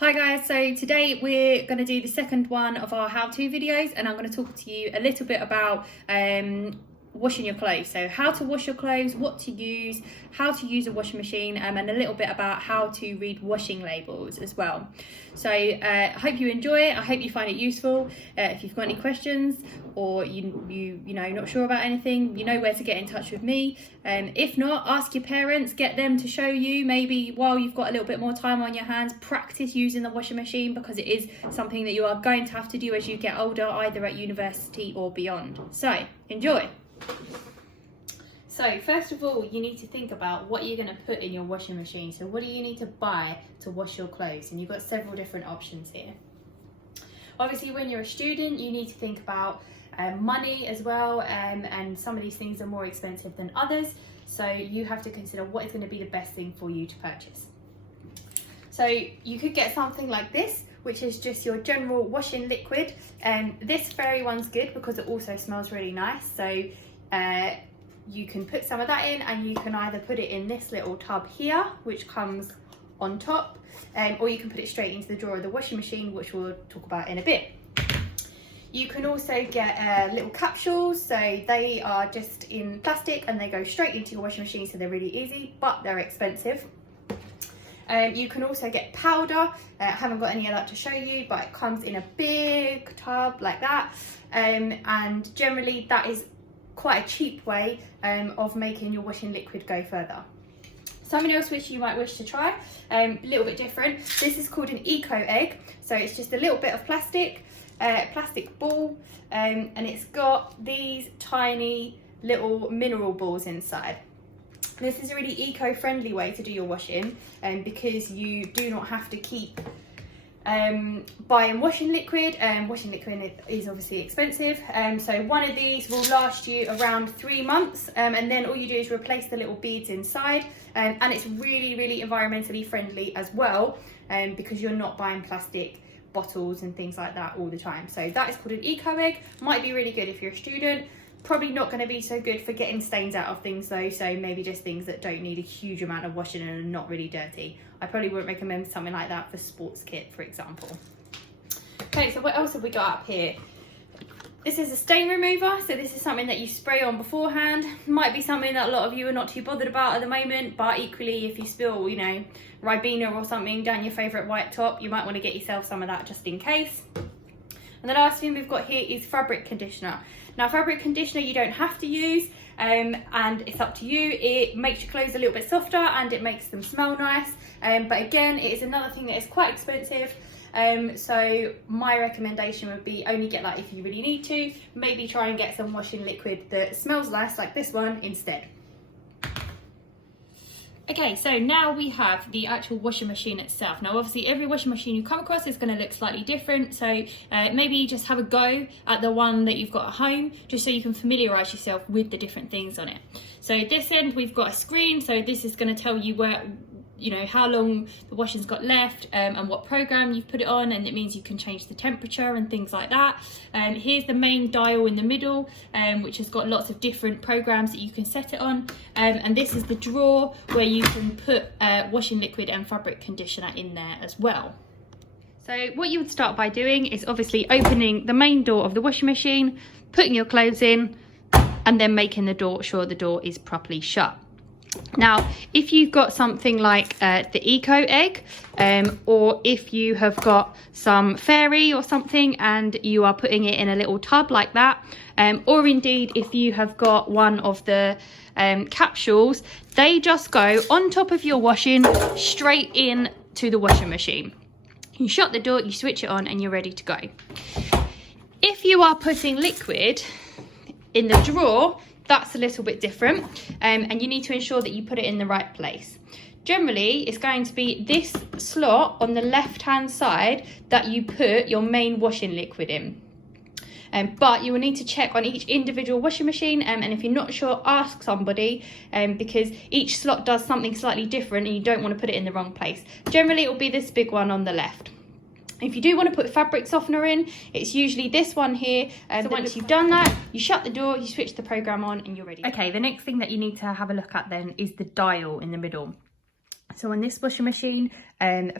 Hi guys, so today we're going to do the second one of our how-to videos, and I'm going to talk to you a little bit about washing your clothes. So how to wash your clothes, what to use, how to use a washing machine, and a little bit about how to read washing labels as well. So I hope you enjoy it. I hope you find it useful. If you've got any questions or you know not sure about anything, you know where to get in touch with me. If not, ask your parents, get them to show you. Maybe while you've got a little bit more time on your hands, practice using the washing machine, because it is something that you are going to have to do as you get older, either at university or beyond. So enjoy. So first of all, you need to think about what you're going to put in your washing machine. So what do you need to buy to wash your clothes? And you've got several different options here. Obviously, when you're a student, you need to think about money as well, and some of these things are more expensive than others. So you have to consider what is going to be the best thing for you to purchase. So you could get something like this, which is just your general washing liquid. This fairy one's good because it also smells really nice. So you can put some of that in, and you can either put it in this little tub here, which comes on top, or you can put it straight into the drawer of the washing machine, which we'll talk about in a bit. You can also get little capsules, so they are just in plastic and they go straight into your washing machine, so they're really easy, but they're expensive. You can also get powder. I haven't got any of that to show you, but it comes in a big tub like that, and generally that is quite a cheap way of making your washing liquid go further. Something else which you might wish to try, a little bit different. This is called an eco egg. So it's just a little bit of plastic ball, and it's got these tiny little mineral balls inside. This is a really eco-friendly way to do your washing, because you do not have to keep buying washing liquid. Washing liquid is obviously expensive, so one of these will last you around 3 months, and then all you do is replace the little beads inside, and it's really environmentally friendly as well, because you're not buying plastic bottles and things like that all the time. So that is called an eco egg. Might be really good if you're a student. Probably not going to be so good for getting stains out of things though, so maybe just things that don't need a huge amount of washing and are not really dirty. I probably wouldn't recommend something like that for sports kit, for example. Okay, so what else have we got up here? This is a stain remover, so this is something that you spray on beforehand. Might be something that a lot of you are not too bothered about at the moment, but equally if you spill, you know, Ribena or something down your favourite white top, you might want to get yourself some of that just in case. And the last thing we've got here is fabric conditioner. Now, fabric conditioner you don't have to use, and it's up to you. It makes your clothes a little bit softer and it makes them smell nice. But again, it is another thing that is quite expensive. So my recommendation would be only get that if you really need to. Maybe try and get some washing liquid that smells nice like this one instead. Okay, so now we have the actual washing machine itself. Now obviously every washing machine you come across is going to look slightly different, so maybe just have a go at the one that you've got at home, just so you can familiarise yourself with the different things on it. So this end we've got a screen, so this is going to tell you where, you know, how long the washing's got left, and what program you've put it on, and it means you can change the temperature and things like that. Here's the main dial in the middle, which has got lots of different programs that you can set it on, and this is the drawer where you can put washing liquid and fabric conditioner in there as well. So what you would start by doing is obviously opening the main door of the washing machine, putting your clothes in, and then making sure the door is properly shut. Now, if you've got something like the eco egg, or if you have got some fairy or something and you are putting it in a little tub like that, or indeed if you have got one of the capsules, they just go on top of your washing straight in to the washing machine. You shut the door, you switch it on, and you're ready to go. If you are putting liquid in the drawer, that's a little bit different, and you need to ensure that you put it in the right place. Generally, it's going to be this slot on the left-hand side that you put your main washing liquid in. But you will need to check on each individual washing machine, and if you're not sure, ask somebody, because each slot does something slightly different and you don't want to put it in the wrong place. Generally, it will be this big one on the left. If you do want to put fabric softener in, it's usually this one here. So once you've done that, you shut the door, you switch the program on, and you're ready. Okay, the next thing that you need to have a look at then is the dial in the middle. So on this washing machine,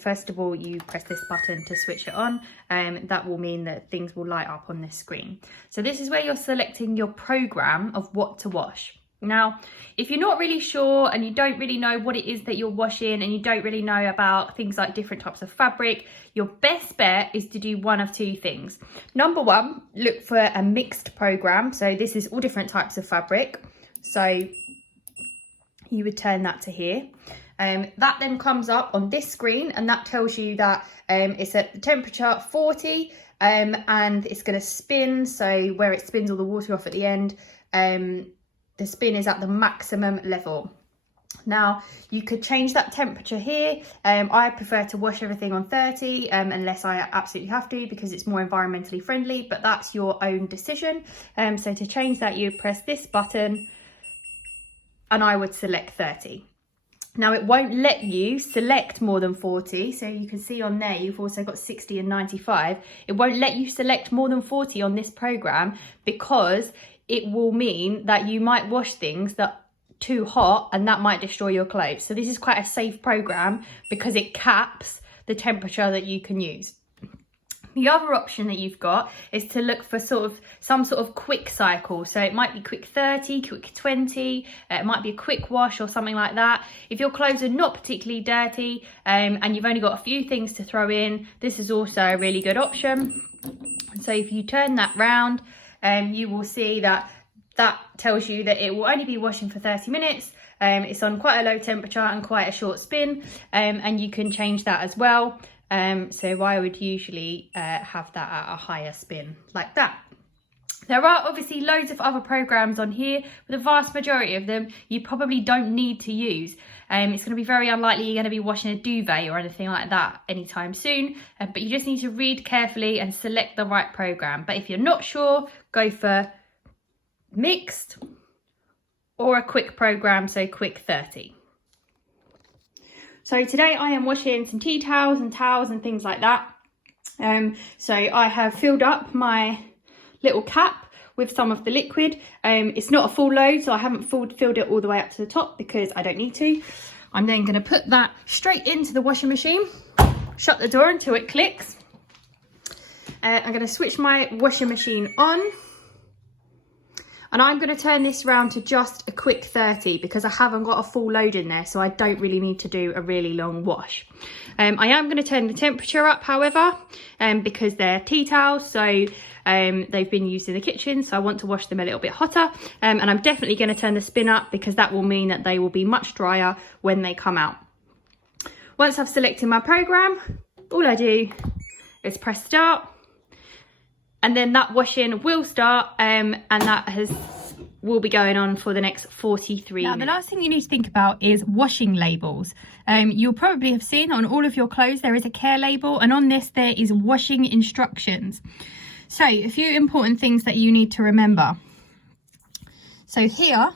first of all, you press this button to switch it on. That will mean that things will light up on this screen. So this is where you're selecting your program of what to wash. Now, if you're not really sure and you don't really know what it is that you're washing and you don't really know about things like different types of fabric, your best bet is to do one of two things. Number one, look for a mixed program. So this is all different types of fabric. So you would turn that to here. That then comes up on this screen, and that tells you that it's at the temperature 40 and it's going to spin. So where it spins all the water off at the end, the spin is at the maximum level. Now, you could change that temperature here. I prefer to wash everything on 30 unless I absolutely have to, because it's more environmentally friendly, but that's your own decision. So to change that, you press this button and I would select 30. Now, it won't let you select more than 40. So you can see on there, you've also got 60 and 95. It won't let you select more than 40 on this program, because it will mean that you might wash things that are too hot and that might destroy your clothes. So this is quite a safe program because it caps the temperature that you can use. The other option that you've got is to look for some sort of quick cycle. So it might be quick 30, quick 20, it might be a quick wash or something like that. If your clothes are not particularly dirty and you've only got a few things to throw in, this is also a really good option. So if you turn that round, you will see that tells you that it will only be washing for 30 minutes. It's on quite a low temperature and quite a short spin, and you can change that as well. So I would usually have that at a higher spin like that. There are obviously loads of other programs on here, but the vast majority of them you probably don't need to use. It's going to be very unlikely you're going to be washing a duvet or anything like that anytime soon, but you just need to read carefully and select the right program. But if you're not sure, go for mixed or a quick program, so quick 30. So today I am washing some tea towels and things like that. So I have filled up my little cap with some of the liquid. It's not a full load, so I haven't filled it all the way up to the top because I don't need to. I'm then going to put that straight into the washing machine, shut the door until it clicks. I'm going to switch my washing machine on. And I'm going to turn this round to just a quick 30 because I haven't got a full load in there, so I don't really need to do a really long wash. I am going to turn the temperature up, however, because they're tea towels, so they've been used in the kitchen, so I want to wash them a little bit hotter. And I'm definitely going to turn the spin up because that will mean that they will be much drier when they come out. Once I've selected my program, all I do is press start. And then that washing will start, and that will be going on for the next 43 minutes. Now, the last thing you need to think about is washing labels. You'll probably have seen on all of your clothes there is a care label, and on this there is washing instructions. So a few important things that you need to remember. So here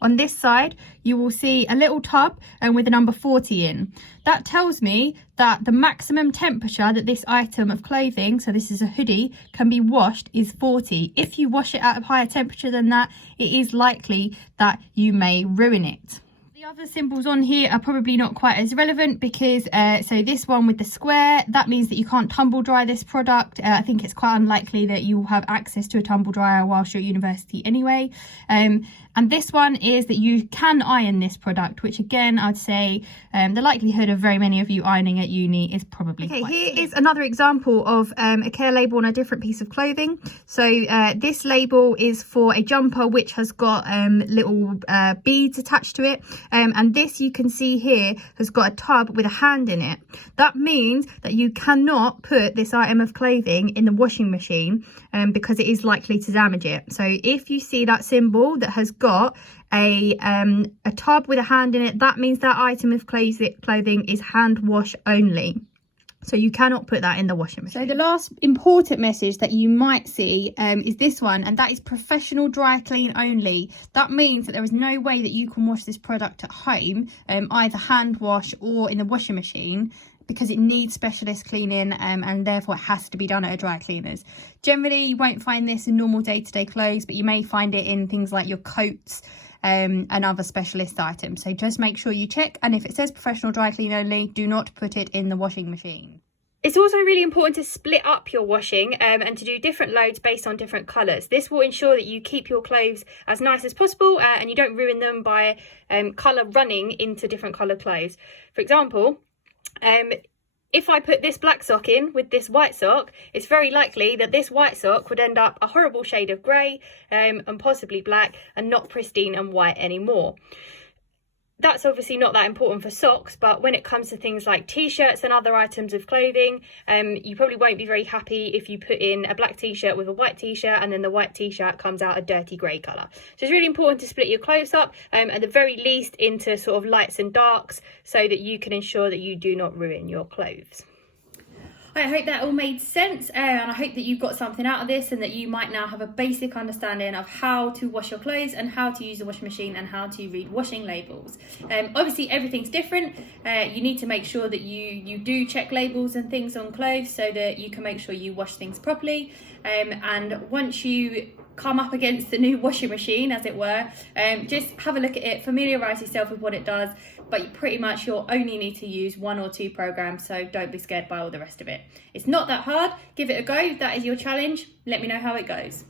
on this side, you will see a little tub with a number 40 in. That tells me that the maximum temperature that this item of clothing, so this is a hoodie, can be washed is 40. If you wash it at a higher temperature than that, it is likely that you may ruin it. The other symbols on here are probably not quite as relevant because, so this one with the square, that means that you can't tumble dry this product. I think it's quite unlikely that you will have access to a tumble dryer whilst you're at university anyway. And this one is that you can iron this product, which again, I'd say the likelihood of very many of you ironing at uni is probably quite here is another example of a care label on a different piece of clothing. So this label is for a jumper which has got little beads attached to it. And this you can see here has got a tub with a hand in it. That means that you cannot put this item of clothing in the washing machine because it is likely to damage it. So if you see that symbol that has got a tub with a hand in it, that means that item of clothing is hand wash only. So you cannot put that in the washing machine. So the last important message that you might see is this one, and that is professional dry clean only. That means that there is no way that you can wash this product at home, either hand wash or in the washing machine, because it needs specialist cleaning and therefore it has to be done at a dry cleaners. Generally, you won't find this in normal day-to-day clothes, but you may find it in things like your coats another specialist item. So just make sure you check, and if it says professional dry clean only, do not put it in the washing machine. It's also really important to split up your washing and to do different loads based on different colours. This will ensure that you keep your clothes as nice as possible and you don't ruin them by colour running into different coloured clothes. For example, if I put this black sock in with this white sock, it's very likely that this white sock would end up a horrible shade of grey and possibly black and not pristine and white anymore. That's obviously not that important for socks, but when it comes to things like t-shirts and other items of clothing, you probably won't be very happy if you put in a black t-shirt with a white t-shirt and then the white t-shirt comes out a dirty grey colour. So it's really important to split your clothes up at the very least into sort of lights and darks so that you can ensure that you do not ruin your clothes. I hope that all made sense and I hope that you got something out of this and that you might now have a basic understanding of how to wash your clothes and how to use the washing machine and how to read washing labels. Obviously everything's different. You need to make sure that you do check labels and things on clothes so that you can make sure you wash things properly. And once you come up against the new washing machine, as it were, just have a look at it, familiarise yourself with what it does, but you'll only need to use 1 or 2 programs, so don't be scared by all the rest of it. It's not that hard. Give it a go. That is your challenge. Let me know how it goes.